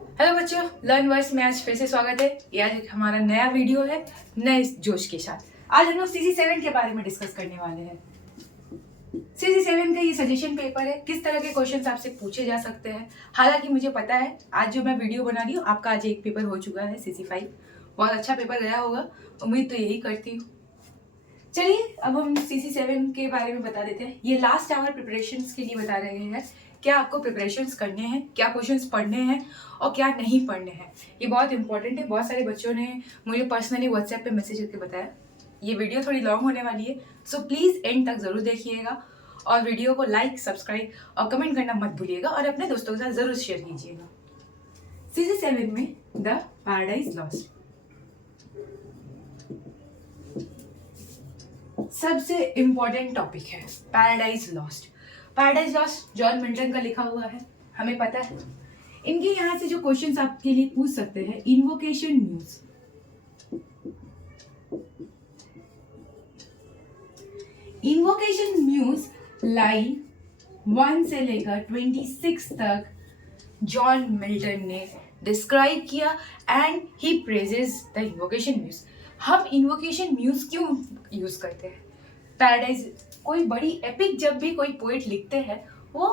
Hello बच्चों, learn verse में आज फिर से स्वागत है। ये आज हमारा नया वीडियो है नए जोश के साथ। आज हम लोग CC7 के बारे में डिस्कस करने वाले हैं। CC7 का ये सजेशन पेपर है, किस तरह के क्वेश्चंस आपसे पूछे जा सकते हैं। हालांकि मुझे पता है आज जो मैं वीडियो बना रही हूँ आपका आज एक पेपर हो चुका है CC5, बहुत अच्छा पेपर गया होगा, उम्मीद तो यही करती हूँ। चलिए अब हम CC7 के बारे में बता देते हैं। ये लास्ट आवर प्रिपरेशंस के लिए बता रहे हैं, क्या आपको प्रिपरेशंस करने हैं, क्या क्वेश्चंस पढ़ने हैं और क्या नहीं पढ़ने हैं। ये बहुत इंपॉर्टेंट है। बहुत सारे बच्चों ने मुझे पर्सनली व्हाट्सएप पे मैसेज करके बताया। ये वीडियो थोड़ी लॉन्ग होने वाली है, सो प्लीज़ एंड तक ज़रूर देखिएगा और वीडियो को लाइक, सब्सक्राइब और कमेंट करना मत भूलिएगा और अपने दोस्तों के साथ ज़रूर शेयर कीजिएगा। CC7 में द पैराडाइज लॉस्ट सबसे इम्पोर्टेंट टॉपिक है। Paradise lost, paradise lost John Milton का लिखा हुआ है, हमें पता है। इनके यहाँ से जो क्वेश्चंस आपके लिए पूछ सकते हैं, invocation news, invocation news line 1 से लेकर 26 तक जॉन मिल्टन ने डिस्क्राइब किया and he praises the invocation news. हम इन्वोकेशन म्यूज क्यों यूज करते हैं? पैराडाइज, कोई बड़ी एपिक जब भी कोई पोएट लिखते हैं वो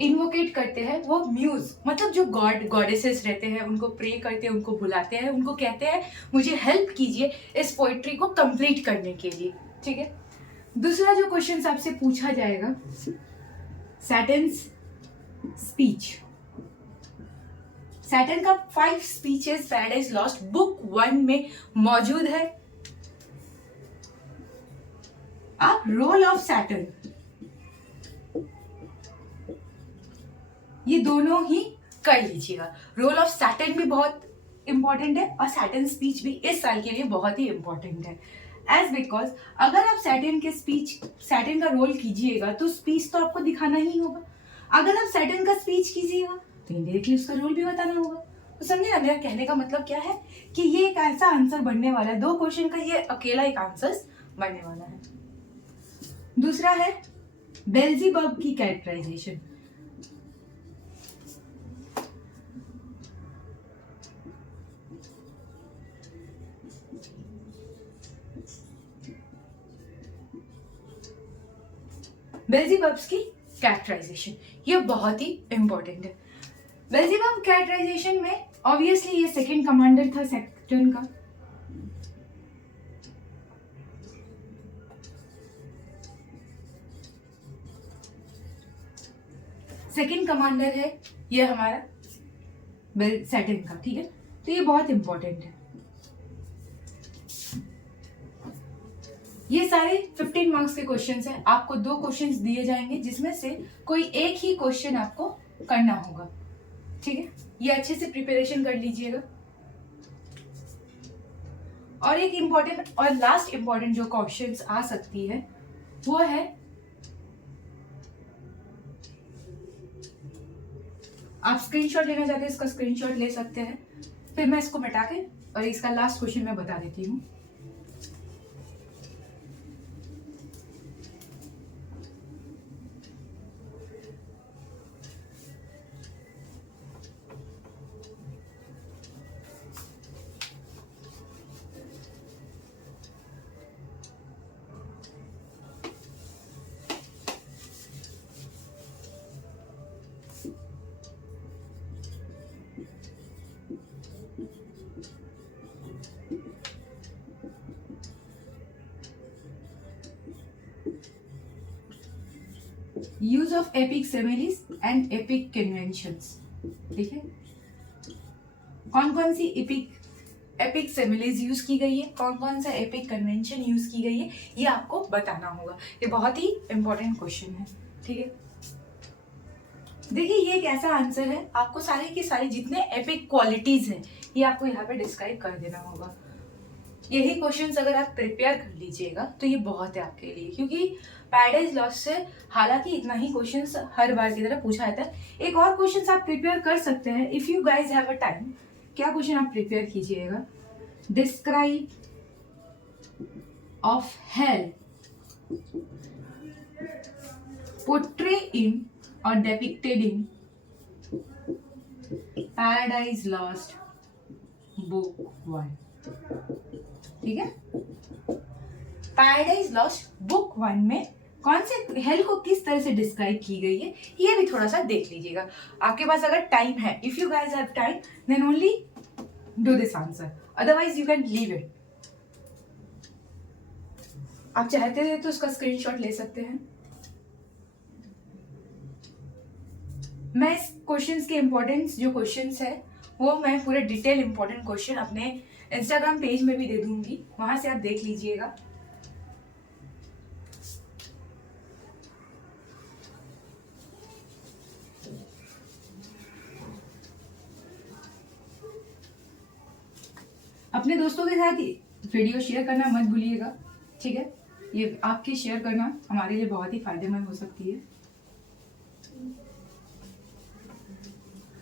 इन्वोकेट करते हैं, वो म्यूज मतलब जो गॉड गॉडेसेस रहते हैं उनको प्रे करते हैं, उनको बुलाते हैं, उनको कहते हैं मुझे हेल्प कीजिए इस पोएट्री को कंप्लीट करने के लिए। ठीक है, दूसरा जो क्वेश्चन आपसे पूछा जाएगा, सैटर्न्स स्पीच। सैटर्न का 5 स्पीचेस पैराडाइज लॉस्ट बुक 1 में मौजूद है। आप रोल ऑफ सैटर्न ये दोनों ही कर लीजिएगा। रोल ऑफ सैटर्न भी बहुत इंपॉर्टेंट है और सैटर्न स्पीच भी इस साल के लिए बहुत ही इंपॉर्टेंट है। एज बिकॉज अगर आप सैटर्न का रोल कीजिएगा तो स्पीच तो आपको दिखाना ही होगा। अगर आप सैटर्न का स्पीच कीजिएगा तो इनडायरेक्टली उसका रोल भी बताना होगा। तो समझे ना, मेरा कहने का मतलब क्या है कि ये एक ऐसा आंसर बनने वाला है, 2 क्वेश्चन का ये अकेला एक आंसर बनने वाला है। दूसरा है बेल्ज़ीबब की कैरेक्टराइजेशन। बेल्ज़ीबब्स की कैरेक्टराइजेशन ये बहुत ही इंपॉर्टेंट है। बेल्ज़ीबब कैरेक्टराइजेशन में ऑब्वियसली ये सेकंड कमांडर था सैटर्न का। सेकंड कमांडर है ये हमारा सैटर्न का। ठीक है, तो ये बहुत इंपॉर्टेंट है। ये सारे 15 मार्क्स के क्वेश्चंस हैं। आपको 2 क्वेश्चंस दिए जाएंगे जिसमें से कोई एक ही क्वेश्चन आपको करना होगा। ठीक है, ये अच्छे से प्रिपरेशन कर लीजिएगा। और एक इंपॉर्टेंट और लास्ट इंपॉर्टेंट जो क्वेश्चंस आ सकती है वो है आप स्क्रीनशॉट लेना चाहते हैं, इसका स्क्रीनशॉट ले सकते हैं। फिर मैं इसको मिटा के और इसका लास्ट क्वेश्चन मैं बता देती हूँ। Use of epic similes and epic conventions. ठीक है, कौन कौन सी एपिक सिमिलीज यूज की गई है, कौन कौन सा एपिक कन्वेंशन यूज की गई है, ये आपको बताना होगा। ये बहुत ही इंपॉर्टेंट क्वेश्चन है। ठीक है, देखिए ये एक ऐसा आंसर है, आपको सारे के सारे जितने एपिक क्वालिटीज हैं ये आपको यहाँ पे डिस्क्राइब कर देना होगा। यही क्वेश्चंस अगर आप प्रिपेयर कर लीजिएगा तो ये बहुत है आपके लिए, क्योंकि पैराडाइज लॉस्ट से हालांकि इतना ही क्वेश्चंस हर बार की तरह पूछा जाता है। एक और क्वेश्चंस आप प्रिपेयर कर सकते हैं if you guys have a time. क्या क्वेश्चन आप प्रिपेयर कीजिएगा? Describe of hell portray in or depicted in paradise lost book 1, ठीक है। पैराडाइज लॉस्ट बुक 1 में कौन से हेल को किस तरह से डिस्क्राइब की गई है ये भी थोड़ा सा देख लीजिएगा। आपके पास अगर टाइम है, if you guys have time then only do this answer, otherwise you can leave it. आप चाहते हैं तो उसका स्क्रीनशॉट ले सकते हैं। मैं इस क्वेश्चंस के इम्पोर्टेंस जो क्वेश्चंस है वो मैं पूरे डिटेल इम्पोर्टेंट क्वेश्चन अपने इंस्टाग्राम पेज में भी दे दूंगी, वहां से आप देख लीजिएगा। अपने दोस्तों के साथ वीडियो शेयर करना मत भूलिएगा, ठीक है। ये आपके शेयर करना हमारे लिए बहुत ही फायदेमंद हो सकती है।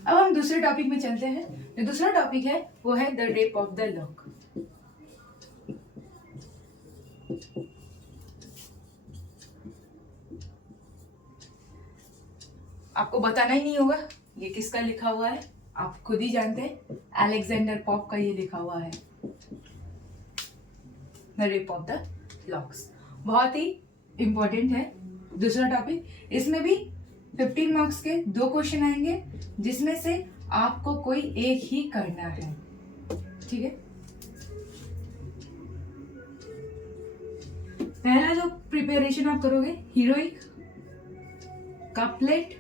अब हम दूसरे टॉपिक में चलते हैं। जो दूसरा टॉपिक है वो है the Rape of the lock. आपको बताना ही नहीं होगा ये किसका लिखा हुआ है, आप खुद ही जानते हैं, अलेक्जेंडर पोप का ये लिखा हुआ है the Rape of the locks. बहुत ही इंपॉर्टेंट है दूसरा टॉपिक। इसमें भी 15 मार्क्स के 2 क्वेश्चन आएंगे, जिसमें से आपको कोई एक ही करना है, ठीक है। पहला जो प्रिपरेशन आप करोगे हीरोइक, कपलेट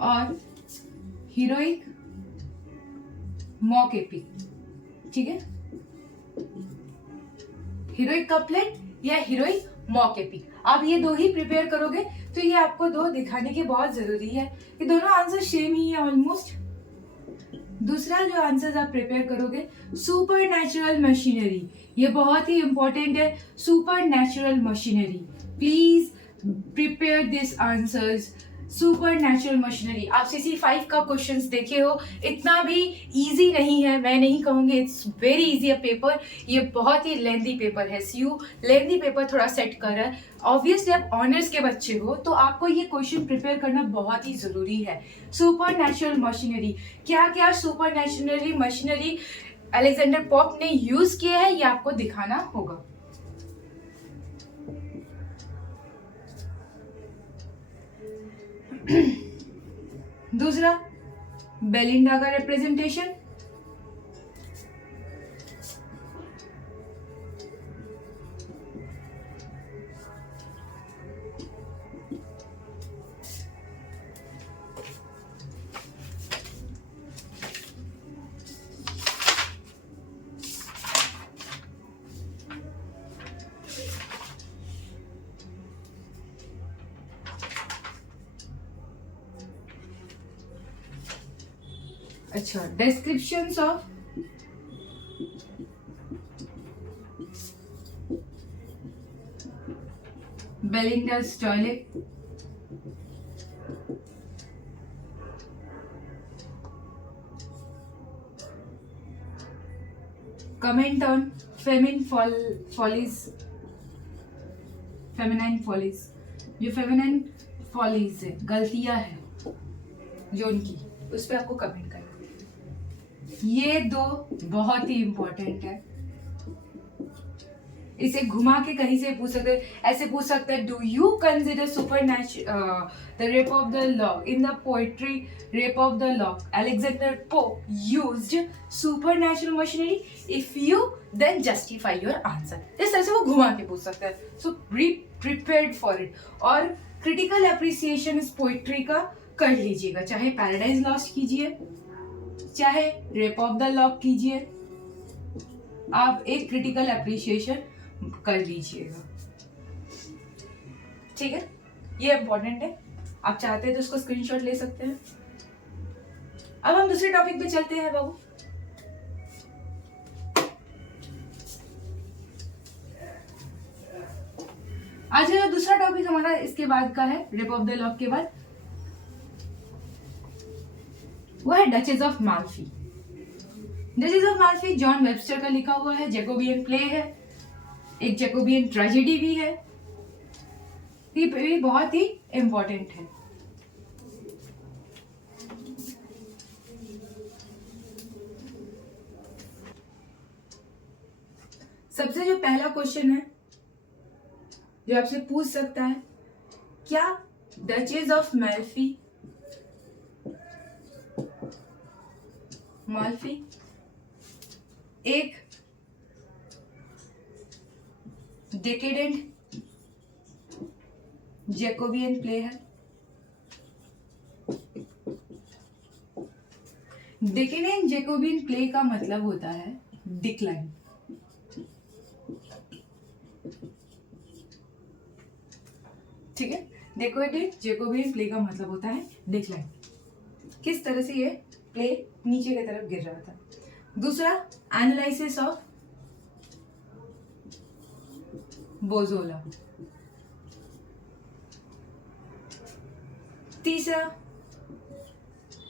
और हीरोइक मॉक एपिक, ठीक है। हीरोइक कपलेट या हीरोइक मॉक एपिक, आप ये 2 ही प्रिपेयर करोगे तो ये आपको 2 दिखाने की बहुत जरूरी है। ये दोनों आंसर सेम ही है ऑलमोस्ट। दूसरा जो आंसर आप प्रिपेयर करोगे सुपर नेचुरल मशीनरी, ये बहुत ही इंपॉर्टेंट है। Super natural machinery, please prepare this answers. Super natural machinery, आप CC5 का क्वेश्चंस देखे हो, इतना भी इजी नहीं है, मैं नहीं कहूँगी it's very easy a paper. ये बहुत ही लेंथी पेपर है, CU लेंथी पेपर थोड़ा सेट कर रहा है। ऑब्वियसली आप ऑनर्स के बच्चे हो तो आपको ये क्वेश्चन प्रिपेयर करना बहुत ही ज़रूरी है। सुपर नेचुरल मशीनरी, क्या क्या super natural machinery Alexander pope ने यूज़ किया है ये आपको दिखाना होगा। दूसरा बेलिंडा का रिप्रेजेंटेशन, अच्छा descriptions of Belinda's toilet, comment on feminine follies, जो फेमिनाइन फॉलीज है, गलतियां है जो उनकी, उस पर आपको कमेंट करना। ये 2 बहुत ही इंपॉर्टेंट है। इसे घुमा के कहीं से पूछ सकते हैं, ऐसे पूछ सकते हैं, do you consider super the Rape of the Lock in the poetry Rape of the Lock Alexander Pope used super natural machinery, if you then justify your answer. इस तरह से वो घुमा के पूछ सकते हैं। So be prepared for it. और क्रिटिकल एप्रिसिएशन इस पोएट्री का कर लीजिएगा, चाहे पैराडाइज लॉस्ट कीजिए चाहे रेप ऑफ द लॉक कीजिए, आप एक क्रिटिकल एप्रिसिएशन कर लीजिएगा, ठीक है। ये इंपॉर्टेंट है, आप चाहते हैं तो उसको स्क्रीनशॉट ले सकते हैं। अब हम दूसरे टॉपिक पे चलते हैं बाबू। आज का दूसरा टॉपिक हमारा इसके बाद का है, रेप ऑफ द लॉक के बाद, वो है duchess of Malfi. Duchess of Malfi John Webster का लिखा हुआ है, जैकोबियन प्ले है, एक जैकोबियन ट्रेजेडी भी है। ये बहुत ही इंपॉर्टेंट है। सबसे जो पहला क्वेश्चन है जो आपसे पूछ सकता है, क्या डचेस ऑफ माल्फी एक डेकेडेंट जैकोबियन प्ले है? डेकेडेंट जैकोबियन प्ले का मतलब होता है डिक्लाइन। ठीक है, डेकेडेंट जैकोबियन प्ले का मतलब होता है डिक्लाइन। किस तरह से ये प्ले नीचे की तरफ गिर रहा था। दूसरा, एनालिसिस ऑफ बोजोला। तीसरा,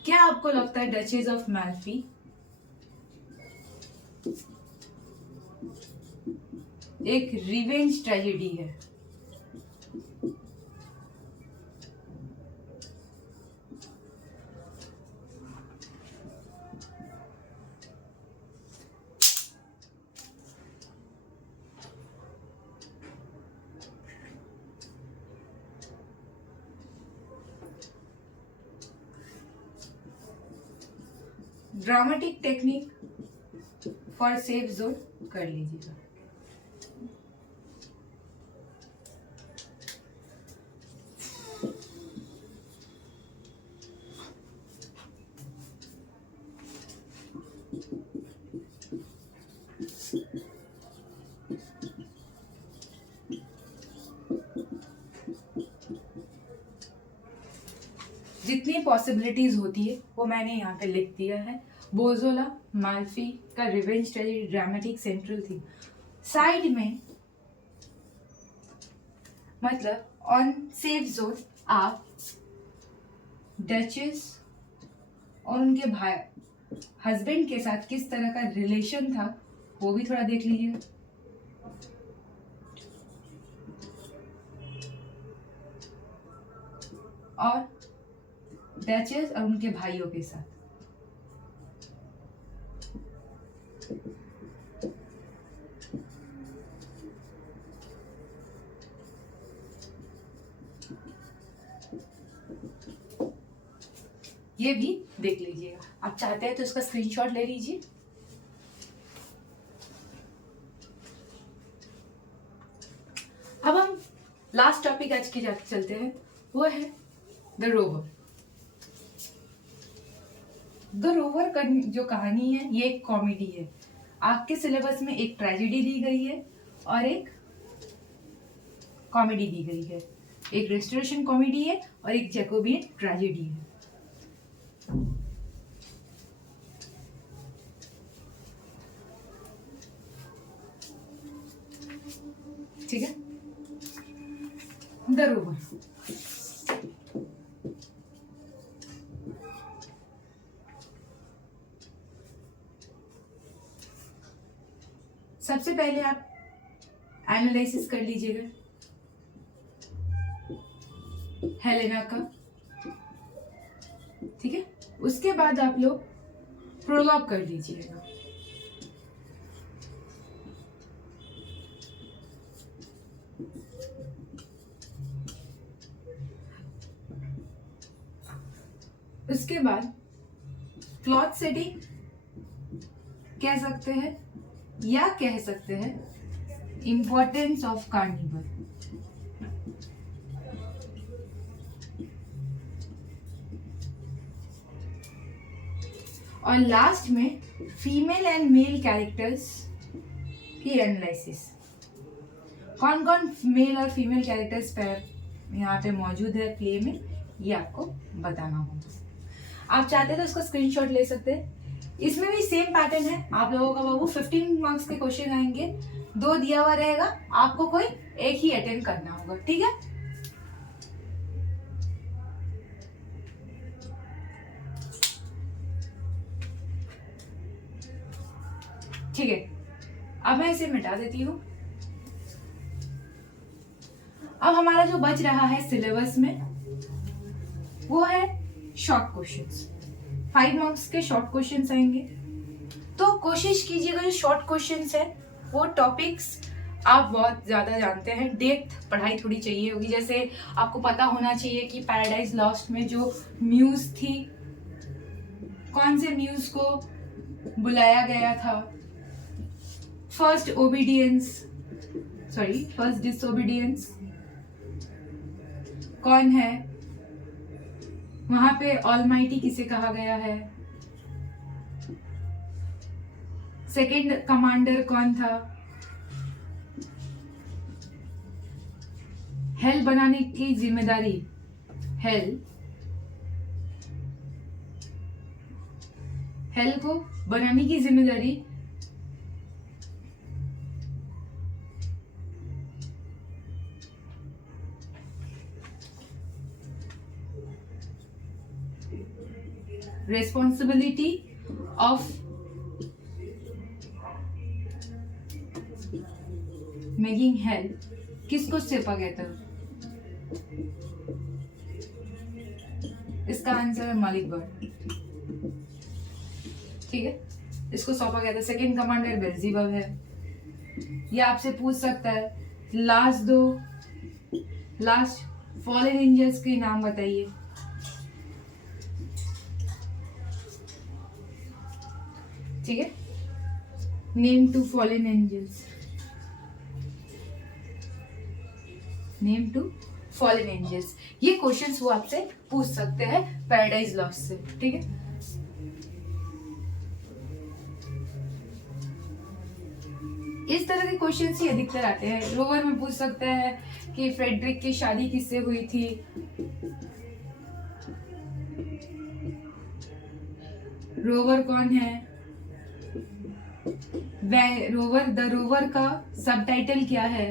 क्या आपको लगता है डचेस ऑफ माल्फी एक रिवेंज ट्रेजेडी है? Dramatic technique for safe zone कर लीजिएगा। जितनी पॉसिबिलिटीज होती है वो मैंने यहाँ पे लिख दिया है। बोजोला माल्फी का रिवेंज ट्रेजेडी ड्रामेटिक सेंट्रल थी। साइड में मतलब ऑन सेफ जोन आप डचेस और उनके भाई हस्बैंड के साथ किस तरह का रिलेशन था वो भी थोड़ा देख लीजिए। और डचेस और उनके भाइयों के साथ ये भी देख लीजिएगा। आप चाहते हैं तो इसका स्क्रीनशॉट ले लीजिए। अब हम लास्ट टॉपिक आज की जाके चलते हैं, वो है द रोवर। द रोवर का जो कहानी है ये एक कॉमेडी है। आपके सिलेबस में एक ट्रेजेडी दी गई है और एक कॉमेडी दी गई है। एक रेस्टोरेशन कॉमेडी है और एक जैकोबियन ट्रेजेडी है। ठीक है, द रोवर। सबसे पहले आप एनालिसिस कर लीजिएगा हेलेना का। ठीक है, उसके बाद आप लोग प्रोलॉग कर लीजिएगा। उसके बाद क्लॉथ सेटिंग कह सकते हैं या कह सकते हैं इंपॉर्टेंस ऑफ कार्निवल। और लास्ट में फीमेल एंड मेल कैरेक्टर्स की एनालिसिस। कौन कौन मेल और फीमेल कैरेक्टर्स पर यहाँ पे मौजूद है प्ले में, ये आपको बताना होगा। आप चाहते तो उसका स्क्रीनशॉट ले सकते हैं। इसमें भी सेम पैटर्न है। आप लोगों का बाबू 15 मार्क्स के क्वेश्चन आएंगे, 2 दिया हुआ रहेगा, आपको कोई एक ही अटेंड करना होगा। ठीक है, ठीक है, अब मैं इसे मिटा देती हूँ। अब हमारा जो बच रहा है सिलेबस में वो है शॉर्ट क्वेश्चंस। 5 मार्क्स के शॉर्ट क्वेश्चंस आएंगे। तो कोशिश कीजिएगा जो शॉर्ट क्वेश्चंस है वो टॉपिक्स आप बहुत ज़्यादा जानते हैं, डेप्थ पढ़ाई थोड़ी चाहिए होगी। जैसे आपको पता होना चाहिए कि पैराडाइज लॉस्ट में जो म्यूज थी, कौन से म्यूज को बुलाया गया था, फर्स्ट डिसोबीडियंस कौन है, वहां पे ऑलमाइटी किसे कहा गया है, सेकंड कमांडर कौन था, हेल बनाने की जिम्मेदारी, हेल को बनाने की जिम्मेदारी responsibility of making hell किसको सौंपा गया था? इसका आंसर है मालिक बर्ड। ठीक है, इसको सौंपा गया था। सेकंड कमांडर बेल्ज़ेबब है। ये आपसे पूछ सकता है लास्ट फॉलन एंजल्स के नाम बताइए। ठीक है, name 2 fallen angels, name 2 fallen angels. ये क्वेश्चंस वो आपसे पूछ सकते हैं पैराडाइज लॉस्ट से। ठीक है, इस तरह के क्वेश्चंस ही अधिकतर आते हैं। रोवर में पूछ सकता है कि फ्रेडरिक की शादी किससे हुई थी, रोवर कौन है, द रोवर का सबटाइटल क्या है,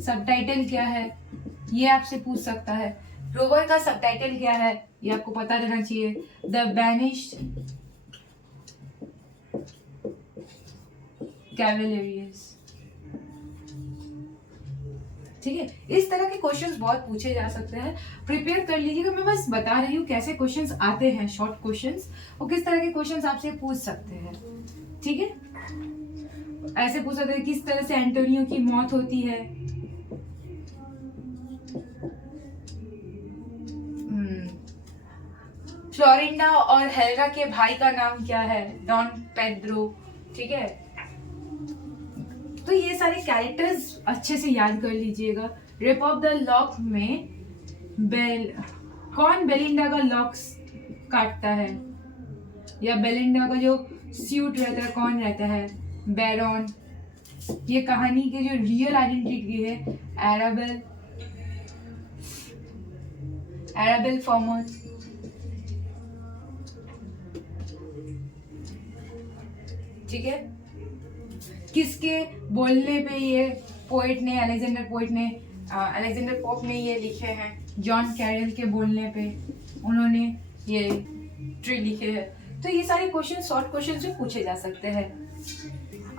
सबटाइटल क्या है, ये आपसे पूछ सकता है। रोवर का सबटाइटल क्या है ये आपको पता रहना चाहिए। The banished cavaliers. ठीक है, इस तरह के क्वेश्चंस बहुत पूछे जा सकते हैं, प्रिपेयर कर लीजिएगा। मैं बस बता रही हूँ कैसे क्वेश्चंस आते हैं, शॉर्ट क्वेश्चंस, और किस तरह के क्वेश्चंस आपसे पूछ सकते हैं। ठीक है, ऐसे पूछ सकते हैं किस तरह से एंटोनियो की मौत होती है, फ्लोरिंडा और हेल्रा के भाई का नाम क्या है, डॉन पेड्रो। ठीक है, तो ये सारे कैरेक्टर्स अच्छे से याद कर लीजिएगा। रेप ऑफ द लॉक में कौन बेलिंडा का लॉक्स काटता है, या बेलिंडा का जो सूट रहता है कौन रहता है, बैरॉन। ये कहानी के जो रियल आइडेंटिटी है एराबेल फॉर्मर। ठीक है, किसके बोलने पे ये पोएट ने अलेक्जेंडर पोप ने ये लिखे हैं, जॉन कैरल के बोलने पे उन्होंने ये ट्री लिखे हैं। तो ये सारे क्वेश्चन शॉर्ट क्वेश्चन से पूछे जा सकते हैं।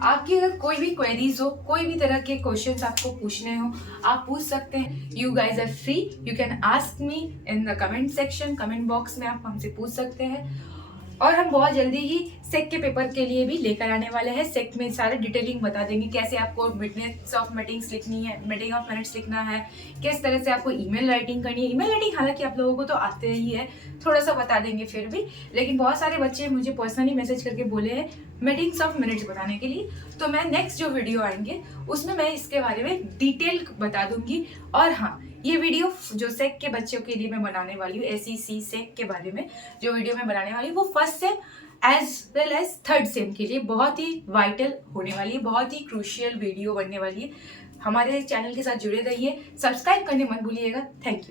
आपकी अगर कोई भी क्वेरीज हो, कोई भी तरह के क्वेश्चंस आपको पूछने हो, आप पूछ सकते हैं। You guys are free, you can ask me in the comment section, comment box में आप हमसे पूछ सकते हैं। और हम बहुत जल्दी ही सेक के पेपर के लिए भी लेकर आने वाले हैं। सेक में सारे डिटेलिंग बता देंगे, कैसे आपको मिनट्स ऑफ मीटिंग्स लिखनी है, मीटिंग ऑफ मिनट्स लिखना है, किस तरह से आपको ईमेल राइटिंग करनी है। ईमेल राइटिंग हालांकि आप लोगों को तो आते ही है, थोड़ा सा बता देंगे फिर भी, लेकिन बहुत सारे बच्चे मुझे पर्सनली मैसेज करके बोले हैं मीटिंग्स ऑफ मिनट्स बताने के लिए। तो मैं नेक्स्ट जो वीडियो आएंगे उसमें मैं इसके बारे में डिटेल बता दूंगी। और हाँ, ये वीडियो जो सेक के बच्चों के लिए मैं बनाने वाली हूँ, SEC सेक के बारे में जो वीडियो मैं बनाने वाली हूँ, वो first sem as well as third sem के लिए बहुत ही वाइटल होने वाली है, बहुत ही क्रूशियल वीडियो बनने वाली है। हमारे चैनल के साथ जुड़े रहिए, सब्सक्राइब करने मत भूलिएगा। Thank you.